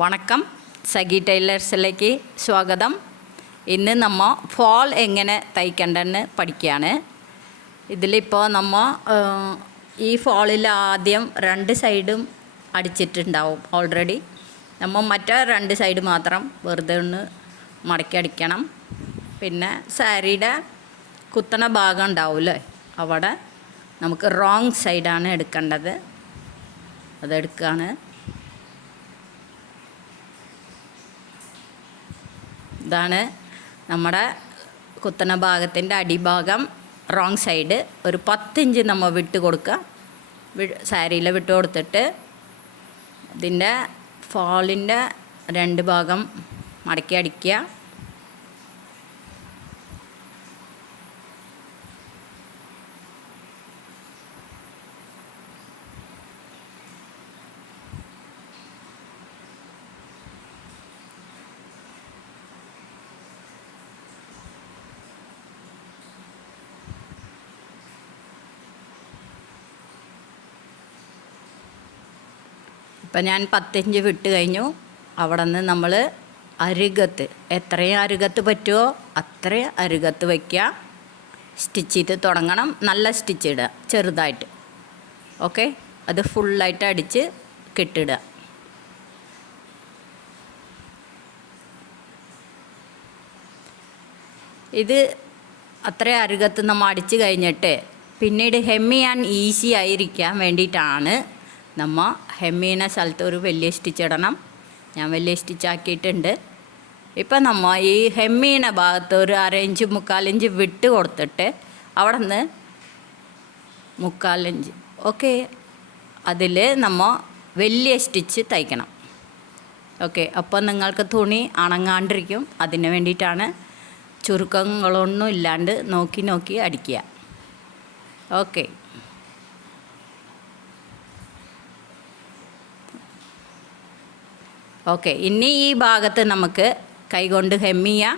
വണക്കം സഗി ടൈലേഴ്സിലേക്ക് സ്വാഗതം. ഇന്ന് നമ്മൾ ഫോൾ എങ്ങനെ തയ്ക്കേണ്ടെന്ന് പഠിക്കുകയാണ്. ഇതിലിപ്പോൾ നമ്മൾ ഈ ഫോളിൽ ആദ്യം 2 സൈഡും അടിച്ചിട്ടുണ്ടാവും ഓൾറെഡി. നമ്മൾ മറ്റേ 2 സൈഡ് മാത്രം വെറുതെ ഒന്ന് മടക്കി അടിക്കണം. പിന്നെ സാരിയുടെ കുത്തണ ഭാഗം ഉണ്ടാവില്ലേ, അവിടെ നമുക്ക് റോങ് സൈഡാണ് എടുക്കേണ്ടത്. അതെടുക്കുകയാണ്. ഇതാണ് നമ്മുടെ കുത്തണ ഭാഗത്തിൻ്റെ അടിഭാഗം, റോങ് സൈഡ്. ഒരു 10 ഇഞ്ച് നമ്മൾ വിട്ട് കൊടുക്കുക. സാരിയിൽ വിട്ട് കൊടുത്തിട്ട് ഇതിൻ്റെ ഫോളിൻ്റെ 2 ഭാഗം മടക്കി അടിക്കുക. ഇപ്പം ഞാൻ 10 ഇഞ്ച് വിട്ട് കഴിഞ്ഞു. അവിടെ നിന്ന് നമ്മൾ അരികത്ത്, എത്രയും അരികത്ത് പറ്റുമോ അത്രയും അരികത്ത് വയ്ക്കുക. സ്റ്റിച്ച് ചെയ്ത് തുടങ്ങണം. നല്ല സ്റ്റിച്ച് ഇടുക, ചെറുതായിട്ട്. ഓക്കെ, അത് ഫുള്ളായിട്ട് അടിച്ച് കെട്ടിടുക. ഇത് അത്രയും അരികത്ത് നമ്മൾ അടിച്ച് കഴിഞ്ഞിട്ട് പിന്നീട് ഹെം ചെയ്യാൻ ഈസി ആയിരിക്കാൻ വേണ്ടിയിട്ടാണ് നമ്മൾ ഹെം ചെയ്യുന്ന സ്ഥലത്ത് ഒരു വലിയ സ്റ്റിച്ച് ഇടണം. ഞാൻ വലിയ സ്റ്റിച്ചാക്കിയിട്ടുണ്ട്. ഇപ്പം നമ്മൾ ഈ ഹെം ചെയ്യുന്ന ഭാഗത്ത് ഒരു 1/2 ഇഞ്ച് 3/4 ഇഞ്ച് വിട്ട് കൊടുത്തിട്ട് അവിടെ നിന്ന് 3/4 ഇഞ്ച്, ഓക്കെ, അതിൽ നമ്മൾ വലിയ സ്റ്റിച്ച് തയ്ക്കണം. ഓക്കെ, അപ്പോൾ നിങ്ങൾക്ക് തുണി അണങ്ങാണ്ടിരിക്കും. അതിന് വേണ്ടിയിട്ടാണ് ചുരുക്കങ്ങളൊന്നും ഇല്ലാണ്ട് നോക്കി അടിക്കുക. Okay, okay. ഇനി ഈ ഭാഗത്ത് നമുക്ക് കൈകൊണ്ട് ഹെം ചെയ്യാം.